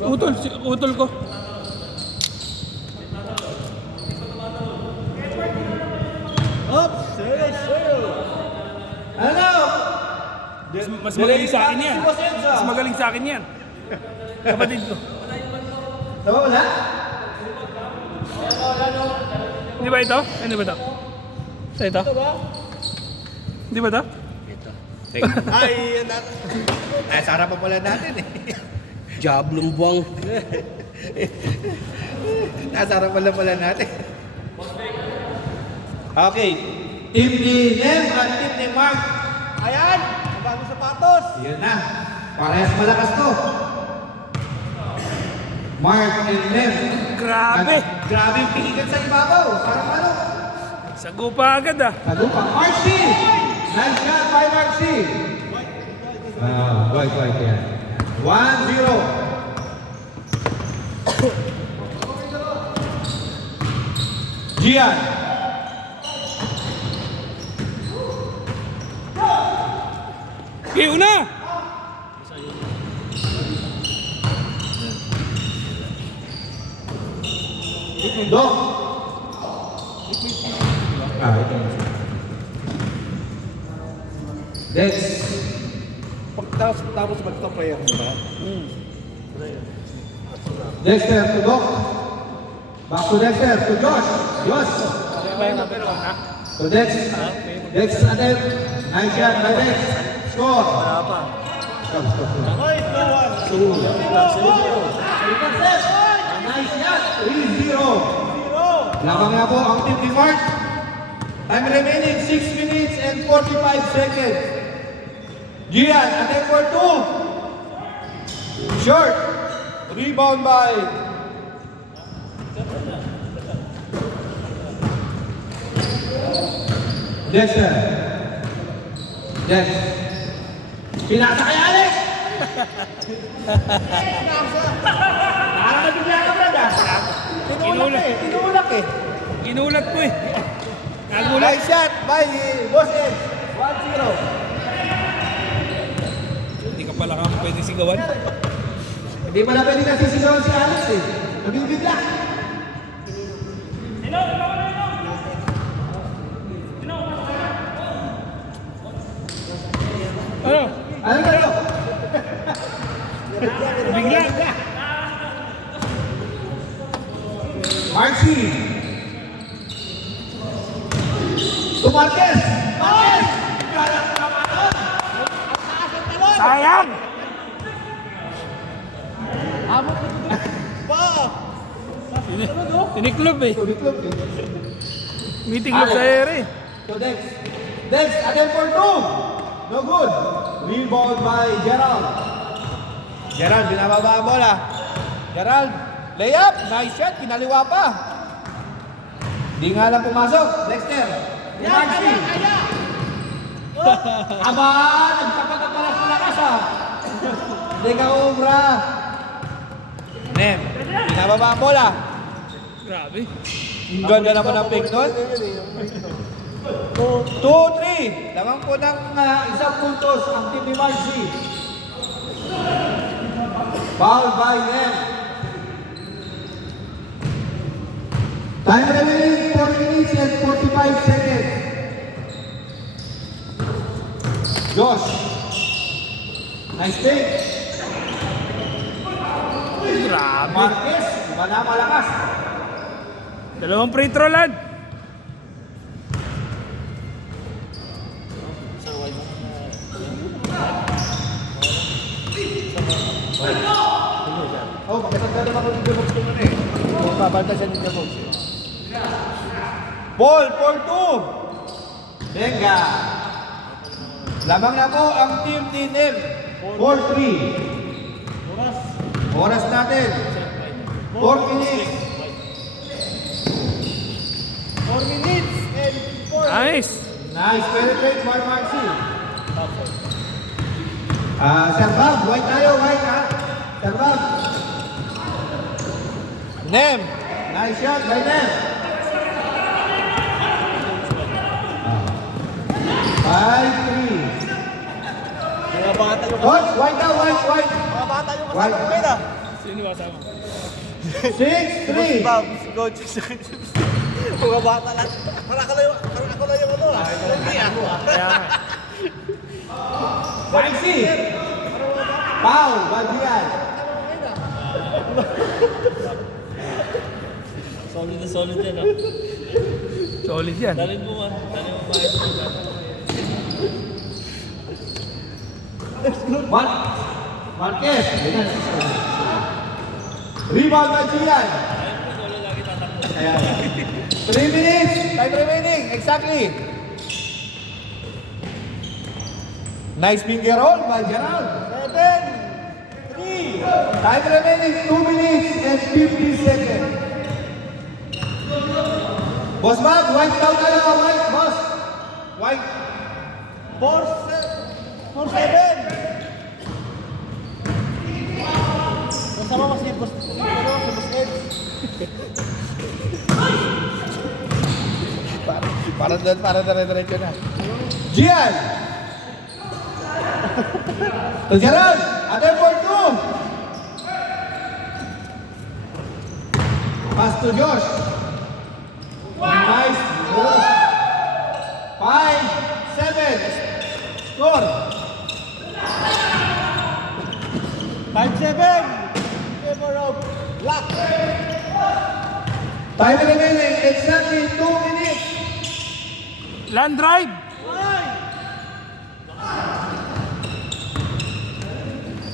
Utol ko. Oops! Ano? Mas magaling sa akin yan. Mas magaling sa akin yan. Kapatid ko. Tama wala? Di ba ito? Hindi ba ito? Ito? Di ba ito? Ay, yan na. Ay, sarap pa pala natin eh. Jablong buwang. Nasarap pala natin. Okay. Team ni Nem at team ni Mark. Ayan! Ang bagong sapatos. Yan na. Parehas malakas to. Mark and Nem. Grabe! Grabe yung pihigan sa ibabaw. Parang ano? Sagupa agad ah. Sagupa. Mark C! Nice shot by Mark C. Right, yeah. 1-0. Gian. Okay, una! Dok. Ito. Dex. Tapos mag-stop prayer mo ba? Dexter to Doc. Back to Dexter to Josh. Josh. To Dex. Dex attempt. Nice shot by Dex. Score. Stop. Nice shot. 3-0. Lamang na po ang team ni Mark. Time remaining 6 minutes and 45 seconds. Gian, attempt for 2. Short. Rebound by Dexter. Dex. Pinasa kay Alex! Nakakabigla ka, Brad, ah. Tinulak eh. Ginulat ko eh. Nagulat. Nice shot by Boss Ed. 1-0. Hindi ka pala kami pwede sigawan. Hindi pala pwede nasisigawan si Alex eh. Nabibigla. Ano? Ano ka ito? Bigla. Marcy. To Marquez. Marquez! Sayang! Tiniklob eh. Meeting lob sa ere. To Dex. Dex, attempt for 2. No good. Rebound by Gerald. Gerald, binababa ang bola. Gerald, layup. Nice shot. Kinaliwa pa. Di nga lang pumasok. Dexter. Marcy. Aba, nagkapagpalakas ah. Hindi ka ubra. Nem, binababa ang bola. Grabe. Ang ganda naman ang pick doon. 2-3. Lamang po ng isang puntos ang team ni Marcy. Foul by Nem. Time remaining 4 minutes and 45 seconds. Josh. Nice take. Grabe. Marquez, iba na malakas. Dalawang free throw lang. Oh, magkasagda naman ako dito box ko na eh. Babanta siya dito box. Ball for 2. Venga. Lamang na po ang team ni Nem. 4-3. Oras natin. 4 minutes. 4 minutes and 4. Nice. Nice penetrate by Marcy. Sir Bob, white tayo, white ha. Sir Bob. Nem. Nice shot by Nem. 5-3. Mga bata yung Coach, white daw, white. mga bata yung White. kasama ko na. Sino ba kasama? 6-3. Coach. Mga bata lang. Para ako lang yung ano ah. Hindi ako ah. Kaya nga. 5-6. Foul, Bagian. Solid na solid yan, ah. Solid yan. Dalhin mo man. Dalhin mo maayos mo dyan. Marquez. Rebound, Bagian. Ayun po, solid lagi tatakbo. 3 minutes. Time remaining. Exactly. Nice finger roll by Gerald. 7-3. Time remaining 2 minutes and 50 seconds. Boss Bob, white down na lang. White, boss. White. 4-7. Sama mas si Boss. Ano si Boss Ed? Para dire-diretso na. Gian. To Gerald. Other for 2. Pass to Josh. Nice. 5-7. Score. 5-7. Favor of Black. Time remaining exactly 2 minutes. Land drive!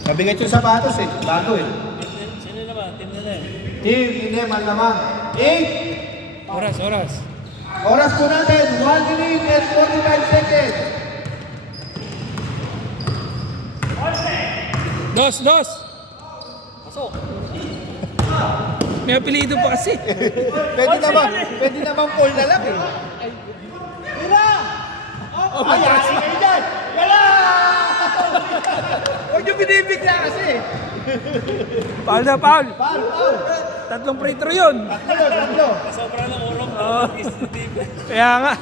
Mabigat yung sapatos eh. Bago eh. Sino naman? Team nila eh. Team, hindi, malamang. 8. Oras. Oras po natin. 1 minute and 45 seconds. Dos. Pasok. May apelido pa kasi. Pwede naman call na lang eh. Ay, kayo dyan! Wala! Huwag niyo binibigla kasi. Foul na foul. Foul. 3 free throw yun. Tatlo. Sobra ng urong. Is the team. Kaya nga.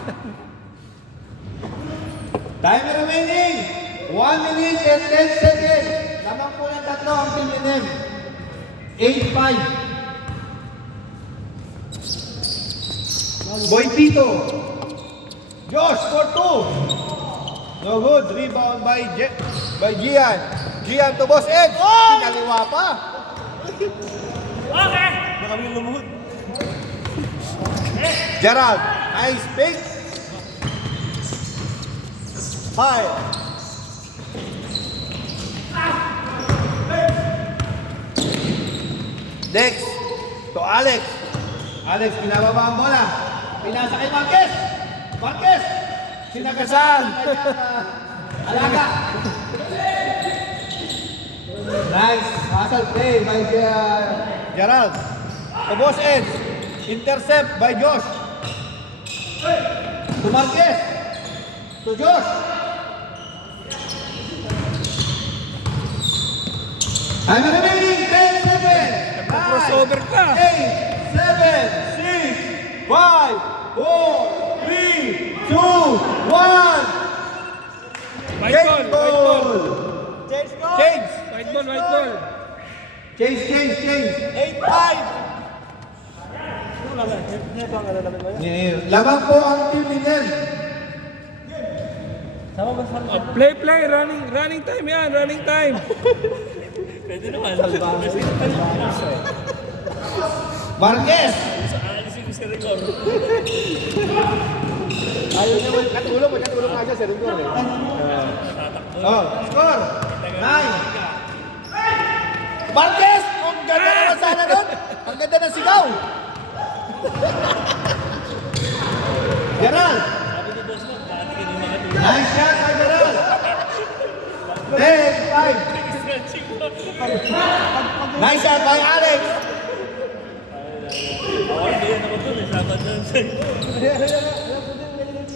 Time remaining. 1 minute and 10 seconds. Lamang po ng tatlo ang team ni Nem. 8-5. Boy Pito. Josh for 2. No good. Rebound by Gian. Gian to Boss Ed. Pinaliwa pa. Okay! Baka kami lumuhod. Gerald. Nice pick. 5. Next. To Alex. Alex, pinababa ang bola. Pinasa kay Marquez. Marquez. Sinagasan. Alaga. Nice. Hustle play by Gerald. To Boss Ed. Intercept by Josh. To Marquez. To Josh. I'm remaining 10 seconds. Crossover ka. 8, 7, 6, 5, 4, 3, 2, 1. White ball. Change. White ball. Change. 8-5. Lamang po ang team ni Nen. Play. Running time yan. Running time. Pwede naman. Marquez. Alisin ko sa record. Ayaw niya katulong nga siya sa record eh. Score. 9. Marquez! Ang ganda naman sana doon. Ang ganda ng sigaw. Gerald. Sabi ni boss mo, bakit hindi ka makatulog? Nice shot by Gerald. 10-5. Stretching mo. Nice shot by Alex. Ako hindi yan ako dun eh. Sabat na sa'yo.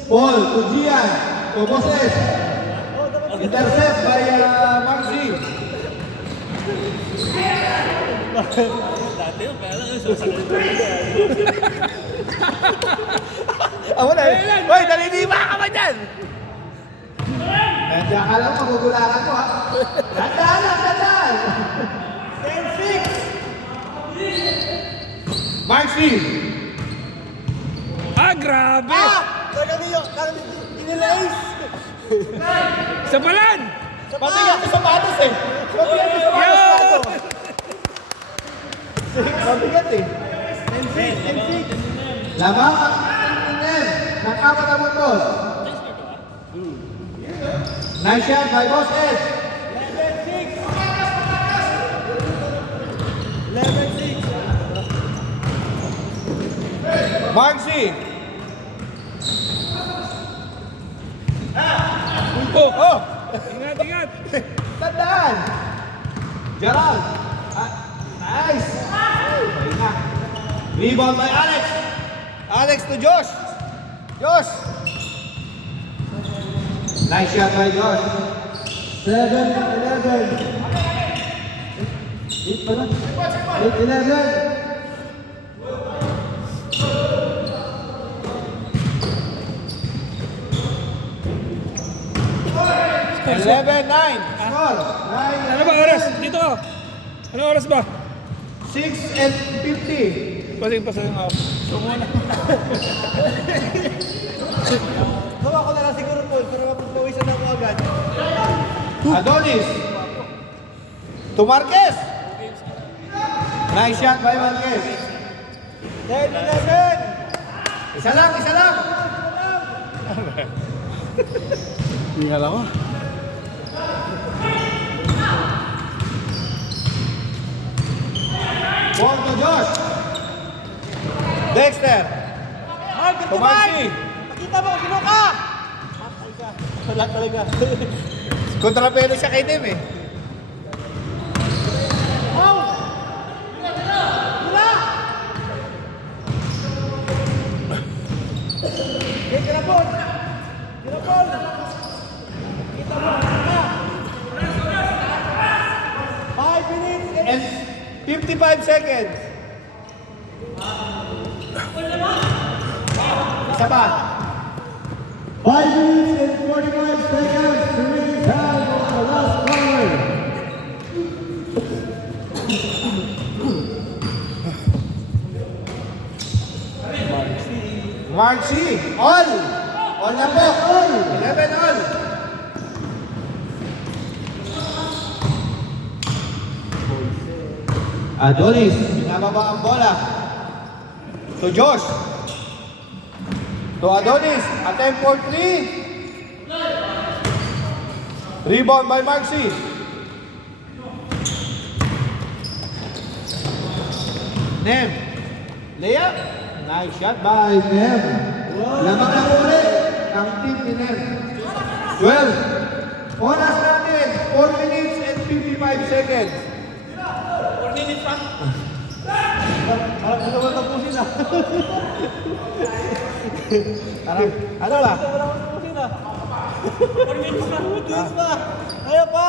Paul to Gian. To Moses. Intercept by Maxi. Dati yun, kaya lang sasakit ko. Ako na eh. Hoy, naliliba ka ba dyan? Nandiyan ka lang, magugulakan ko ha. Tandaan lang, tandaan. 10-6. Marcy! Ah, grabe! Inilace! Sa balan! Pabigat sa sapatos eh! Pabigat sa sapatos Yo! na ito! Pabigat eh! Lamang ang tingin ng apat na puntos. Nice shot by Boss Ed. 11-6. Marcy. Oh! Ingat, ingat! Tandaan! Gerald! Nice! Pahinga. Rebound by Alex! Alex to Josh! Josh! Nice shot by Josh. 7-11. 8-11. 11-9. Score. Ano ba oras? Dito ka! Ano oras ba? 6:50. Pasing ako. So muna. Gawa ko na lang siguro po, pero mapagpawisan na ako agad. Adonis. To Marquez. Nice shot by Marquez. 10-11. Isa lang, isa lang. Tinggal ako. Ball to Josh. Dexter. Mark, To Marcy. Pakita mo, sino ka? Wala talaga. Kontrapelo siya kay Dem eh. Okay, kinapon! Kinapon! Kita mo, ka! 5 minutes And 55 seconds. Isa pa. 5 minutes and 45 seconds remaining time of the last quarter. Marcy. All. All na po. 11 all. Adonis. Binababa ang bola. To Josh. To Adonis. Attempt for 3. Rebound by Marcy. Nem. Layup. Nice shot by Nem. Lamang na ulit ang team ni Nem. 12. Oras natin. 4 minutes and 55 seconds. Parang gusto mo tapusin ah. Parang, ano ba? Gusto mo lang tapusin ah. 4 minutes pa. Ayaw pa.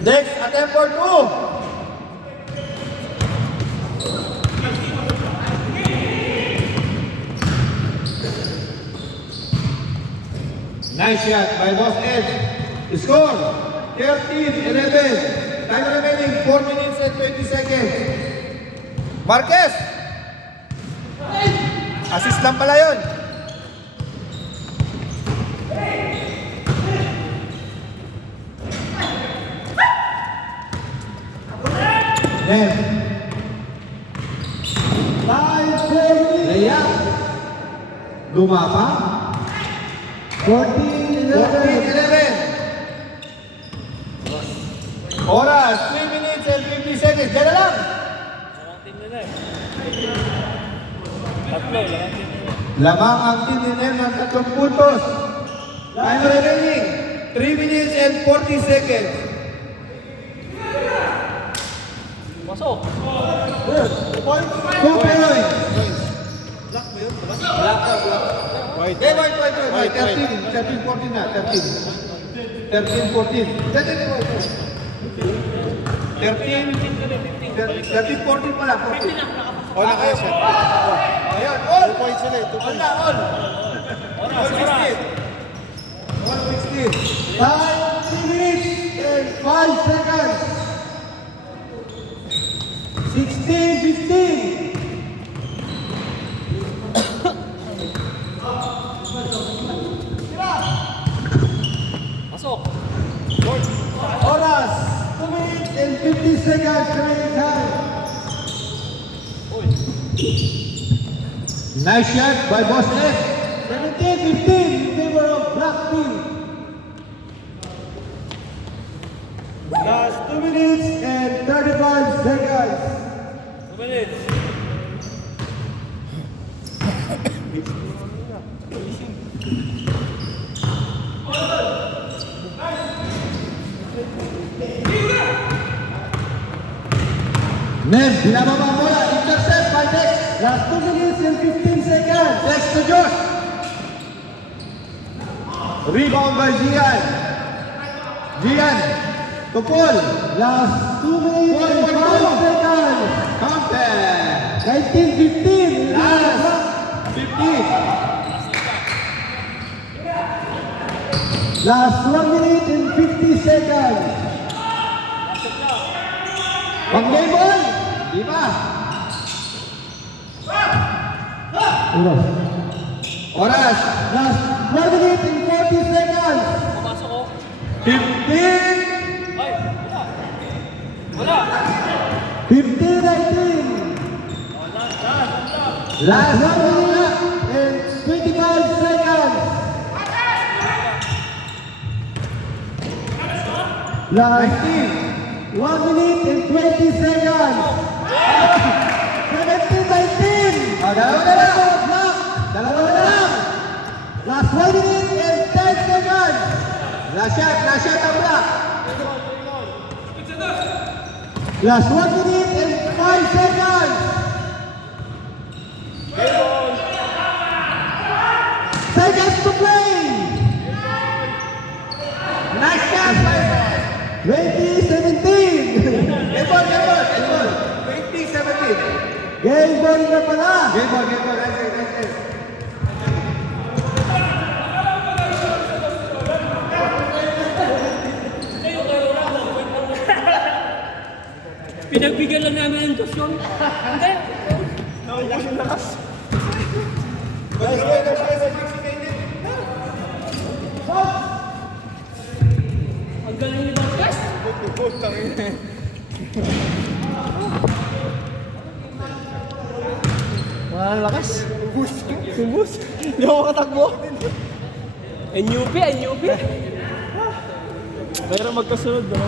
Next, attempt for 2. Nice shot by Boss Ed. Score 13-11. Time remaining 4 minutes and 20 seconds. Marquez! Assist lang pala yun. Then, 5-4, layup. Gumapa. 14-11. 14-11. Oras, 3 minutes and 50 seconds. Diyan na lang. Parang team nila eh. Tatlo, lang team nila. Lamang ang team ni Nem ng 3 puntos. Time remaining, 3 minutes and 40 seconds. Pasok! Two Pinoy. White. Eh, white. 13-14 na. 13-14. 13-14 pala. 14. O na kayo siya. Ayun, all. 2 points sila eh. 2 All points. na, all. All 16. All 16. Time, 3 minutes. and 5 seconds. 16-15. Pasok. Oras, 2 minutes and 50 seconds remaining time. Nice shot by Boss F. 17-15 in favor of Black Team. Last 2 minutes and 35 seconds. 2 minutes. Next, binababa ang bola. Intercept by Dex. Last 2 minutes and 15 seconds. Dex to Josh. Rebound by Gian. Gian to Paul. Last 2 minutes and 5 seconds. Counter. 19-15. Last 15. Last 1 minute and 50 seconds. Pag-game ball. Di ba? Oras. Last 1 minute and 40 seconds. Pumasok ko. 15. Ay, wala. Wala. 15-19. Last 1 minute and 25 seconds. Last 1 minute and 20 seconds. 17-19. Dalawa na lang. Dalawa na lang. Last 1 minute and 10 seconds. Last shot ang Black. Last 1 minute and 5 seconds. Seconds to play. Nice shot by Boss. 2017. Game ball. 2017. Game ball na pala. Game ball. That's it. Pinagbigyan lang namin ng kusyon. Hindi. Ang galing ni Marquez. Wala na lakas. Subus. Hindi ako makatakbo. NUP. Mayroong magkasunod, no?